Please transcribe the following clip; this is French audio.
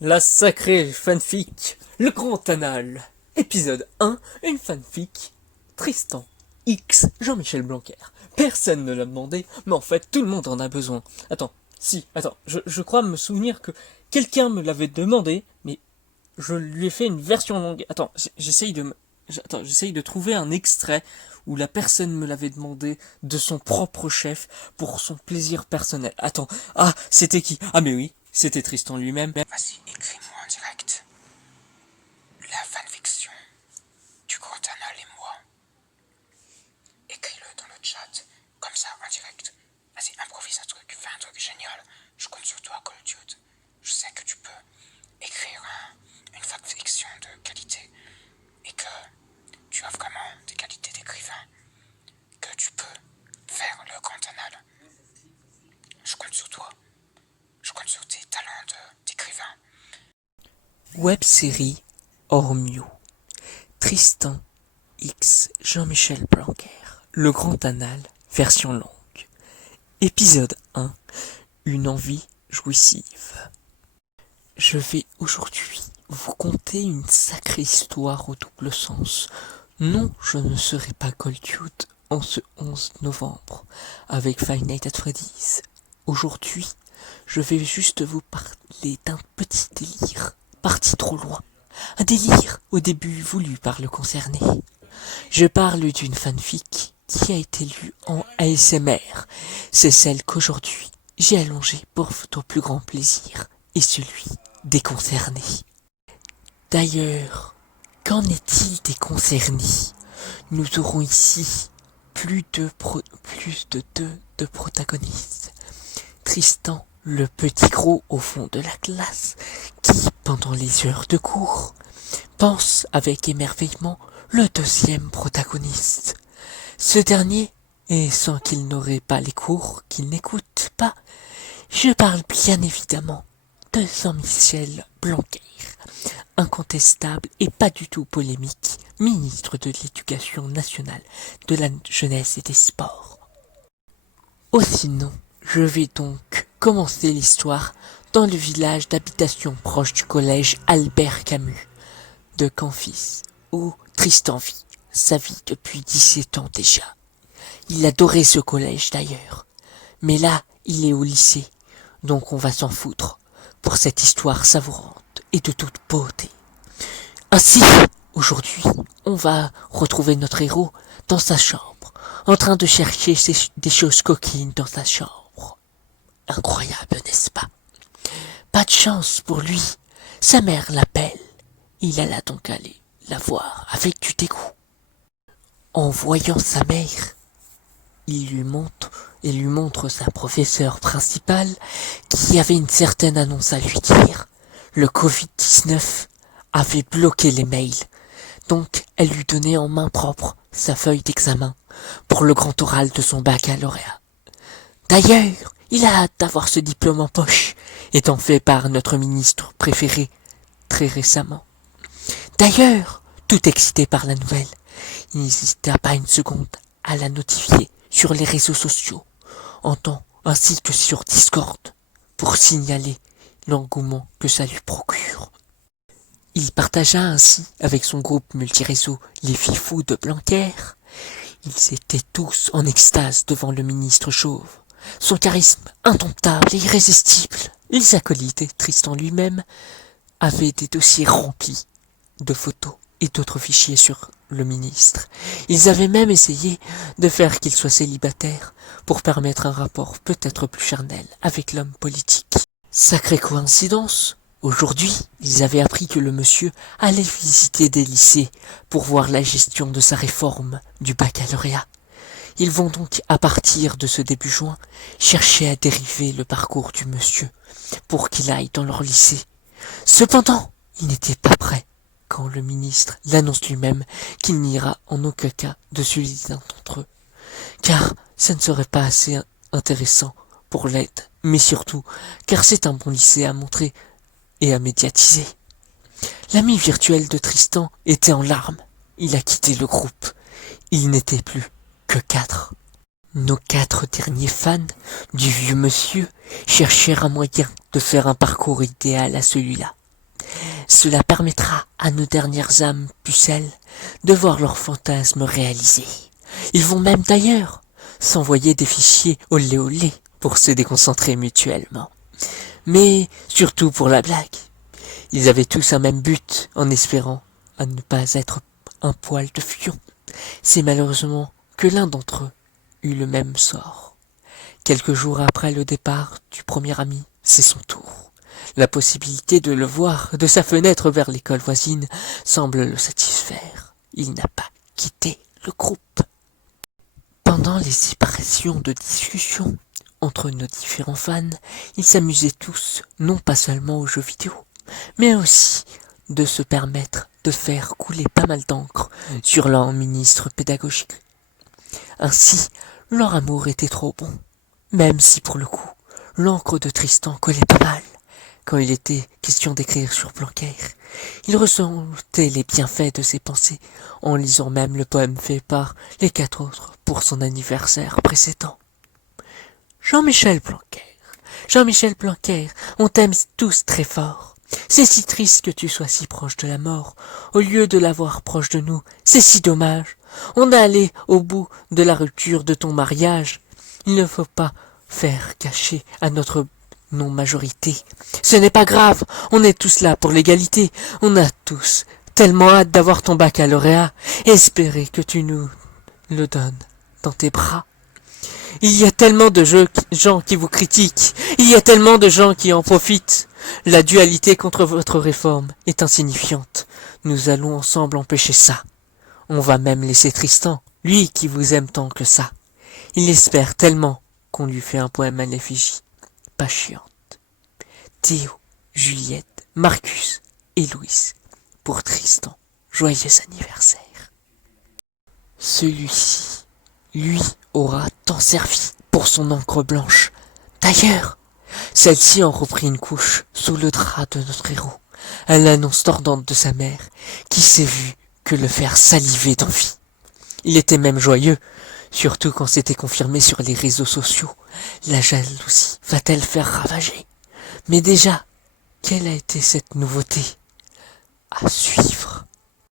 La sacrée fanfic, le grand anal. Épisode 1, une fanfic. Tristan X Jean-Michel Blanquer. Personne ne l'a demandé, mais en fait tout le monde en a besoin. Je crois me souvenir que quelqu'un me l'avait demandé, mais je lui ai fait une version longue. J'essaye de trouver un extrait où la personne me l'avait demandé de son propre chef pour son plaisir personnel. C'était qui? Ah mais oui, c'était Tristan lui-même. Vas-y, écris-moi en direct. La fanfiction du Grand Anal et moi. Écris-le dans le chat, comme ça, en direct. Vas-y, improvise un truc, fais un truc génial. Je compte sur toi, Call Dude. Je sais que tu peux écrire une fanfiction de qualité et que tu as vraiment des qualités d'écrivain, que tu peux faire le Grand Anal. Je compte sur toi. Je compte sur tes talents d'écrivain. Web-série Ormio. Tristan X Jean-Michel Blanquer. Le Grand Anal, version longue. Épisode 1. Une envie jouissive. Je vais aujourd'hui vous conter une sacrée histoire au double sens. Non, je ne serai pas Call Dude en ce 11 novembre avec Five Nights at Freddy's. Aujourd'hui, je vais juste vous parler d'un petit délire parti trop loin. Un délire au début voulu par le concerné. Je parle d'une fanfic qui a été lue en ASMR. C'est celle qu'aujourd'hui j'ai allongée pour votre plus grand plaisir et celui des concernés. D'ailleurs, qu'en est-il des concernés? Nous aurons ici plus de deux protagonistes. Tristan, le petit gros au fond de la classe, qui, pendant les heures de cours, pense avec émerveillement le deuxième protagoniste. Ce dernier, et sans qu'il n'aurait pas les cours qu'il n'écoute pas, je parle bien évidemment de Jean-Michel Blanquer, incontestable et pas du tout polémique, ministre de l'Éducation nationale, de la jeunesse et des sports. Oh sinon, je vais donc commencer l'histoire dans le village d'habitation proche du collège Albert Camus de Canfis, où Tristan vit sa vie depuis 17 ans déjà. Il adorait ce collège d'ailleurs, mais là, il est au lycée, donc on va s'en foutre pour cette histoire savourante et de toute beauté. Ainsi, aujourd'hui, on va retrouver notre héros dans sa chambre, en train de chercher des choses coquines dans sa chambre. Incroyable, n'est-ce pas? Pas de chance pour lui, sa mère l'appelle. Il alla donc aller la voir avec du dégoût. En voyant sa mère, il lui montre sa professeure principale qui avait une certaine annonce à lui dire. Le Covid-19 avait bloqué les mails, donc elle lui donnait en main propre sa feuille d'examen pour le grand oral de son baccalauréat. D'ailleurs, il a hâte d'avoir ce diplôme en poche, étant fait par notre ministre préféré très récemment. D'ailleurs, tout excité par la nouvelle, il n'hésita pas une seconde à la notifier sur les réseaux sociaux, ainsi que sur Discord, pour signaler l'engouement que ça lui procure. Il partagea ainsi avec son groupe multiréseau les fifous de Blanquer. Ils étaient tous en extase devant le ministre chauve. Son charisme indomptable et irrésistible. Les acolytes et Tristan lui-même avaient des dossiers remplis de photos et d'autres fichiers sur le ministre. Ils avaient même essayé de faire qu'il soit célibataire pour permettre un rapport peut-être plus charnel avec l'homme politique. Sacrée coïncidence, aujourd'hui, ils avaient appris que le monsieur allait visiter des lycées pour voir la gestion de sa réforme du baccalauréat. Ils vont donc, à partir de ce début juin, chercher à dériver le parcours du monsieur pour qu'il aille dans leur lycée. Cependant, il n'était pas prêt quand le ministre l'annonce lui-même qu'il n'ira en aucun cas de celui d'un d'entre eux, car ça ne serait pas assez intéressant pour l'aide, mais surtout car c'est un bon lycée à montrer et à médiatiser. L'ami virtuel de Tristan était en larmes. Il a quitté le groupe. Il n'était plus que 4. Nos 4 derniers fans du vieux monsieur cherchèrent un moyen de faire un parcours idéal à celui-là. Cela permettra à nos dernières âmes pucelles de voir leurs fantasmes réalisés. Ils vont même d'ailleurs s'envoyer des fichiers olé olé pour se déconcentrer mutuellement. Mais surtout pour la blague. Ils avaient tous un même but en espérant à ne pas être un poil de fion. C'est malheureusement que l'un d'entre eux eut le même sort. Quelques jours après le départ du premier ami, c'est son tour. La possibilité de le voir de sa fenêtre vers l'école voisine semble le satisfaire. Il n'a pas quitté le groupe. Pendant les séparations de discussion entre nos différents fans, ils s'amusaient tous, non pas seulement aux jeux vidéo, mais aussi de se permettre de faire couler pas mal d'encre sur leur ministre pédagogique. Ainsi, leur amour était trop bon, même si pour le coup, l'encre de Tristan collait pas mal. Quand il était question d'écrire sur Blanquer, il ressentait les bienfaits de ses pensées, en lisant même le poème fait par les 4 autres pour son anniversaire précédent. Jean-Michel Blanquer, Jean-Michel Blanquer, on t'aime tous très fort. C'est si triste que tu sois si proche de la mort, au lieu de l'avoir proche de nous. C'est si dommage. On est allé au bout de la rupture de ton mariage. Il ne faut pas faire cacher à notre non-majorité. Ce n'est pas grave, on est tous là pour l'égalité. On a tous tellement hâte d'avoir ton baccalauréat. Espérer que tu nous le donnes dans tes bras. Il y a tellement de gens qui vous critiquent. Il y a tellement de gens qui en profitent. La dualité contre votre réforme est insignifiante. Nous allons ensemble empêcher ça. On va même laisser Tristan, lui qui vous aime tant que ça. Il espère tellement qu'on lui fait un poème à l'effigie. Pas chiante. Théo, Juliette, Marcus et Louis. Pour Tristan, joyeux anniversaire. Celui-ci, lui, aura tant servi pour son encre blanche. D'ailleurs, celle-ci en reprit une couche sous le drap de notre héros, à l'annonce tordante de sa mère, qui s'est vue que le faire saliver d'envie. Il était même joyeux, surtout quand c'était confirmé sur les réseaux sociaux. La jalousie va-t-elle faire ravager? Mais déjà, quelle a été cette nouveauté? À suivre.